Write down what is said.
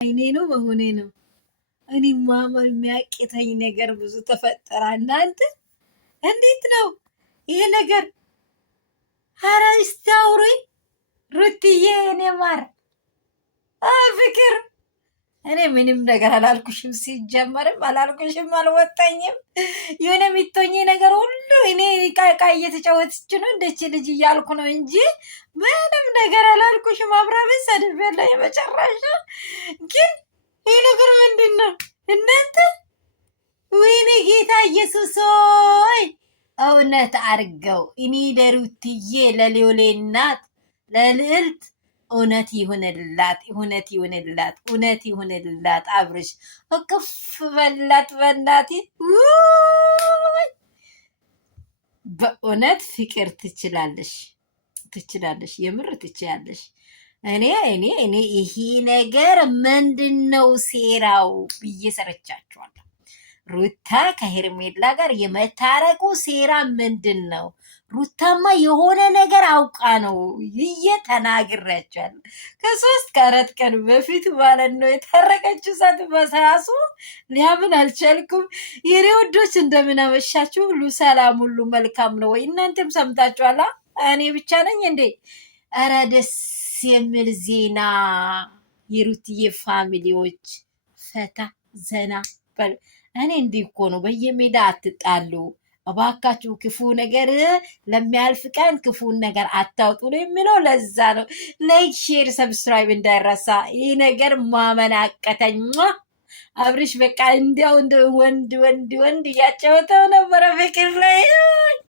አይኔ ነው መሆኔ ነው። እኔማ የሚያቅተኝ ነገር ብዙ ተፈጠረ። እናንተ እንዴት ነው ይሄ ነገር? ኧረ እስቲ አውሩኝ ሩትዬ፣ እኔ ማር ፍቅር። እኔ ምንም ነገር አላልኩሽም፣ ሲጀመርም አላልኩሽም፣ አልወጣኝም። የሆነ የሚቶኝ ነገር ሁሉ እኔ ቃቃ እየተጫወተች ነው እንደች ልጅ እያልኩ ነው እንጂ ምንም ነገር አላልኩሽም። አብራብን ሰድቤያለሁ የመጨረሻ። ግን ይህ ነገር ምንድን ነው እናንተ? ወይኔ ጌታ ኢየሱስ ሆይ እውነት አርገው። እኔ ለሩትዬ ለሊዮሌ እናት ለልዕልት እውነት ይሁንላት፣ እውነት ይሁንላት፣ እውነት ይሁንላት። አብርሽ እቅፍ በላት በናቴ። በእውነት ፍቅር ትችላለሽ፣ ትችላለሽ፣ የምር ትችላለሽ። እኔ ይሄ ነገር ምንድን ነው ሴራው ብዬ ሰርቻችኋለሁ። ሩታ ከሄርሜላ ጋር የመታረቁ ሴራ ምንድን ነው? ሩታማ የሆነ ነገር አውቃ ነው ይዬ ተናግሬያቸዋለሁ። ከ3 ከ4 ቀን በፊት ማለት ነው የታረቀችው። ሰት በሰራሱ ሊያምን አልቻልኩም። የኔ ወዶች እንደምን አመሻችሁ? ሁሉ ሰላም፣ ሁሉ መልካም ነው ወይ? እናንተም ሰምታችኋላ? እኔ ብቻ ነኝ እንዴ? ኧረ ደስ የሚል ዜና! የሩትዬ ፋሚሊዎች ፈታ ዘና በል። እኔ እንዲህ እኮ ነው፣ በየሜዳ አትጣሉ እባካችሁ። ክፉ ነገር ለሚያልፍ ቀን ክፉን ነገር አታውጡ ነው የሚለው። ለዛ ነው ላይክ፣ ሼር፣ ሰብስክራይብ እንዳይረሳ። ይህ ነገር ማመን አቀተኝ። አብርሽ በቃ እንዲያው እንደ ወንድ እያጫወተው ነበረ ፍቅር ላይ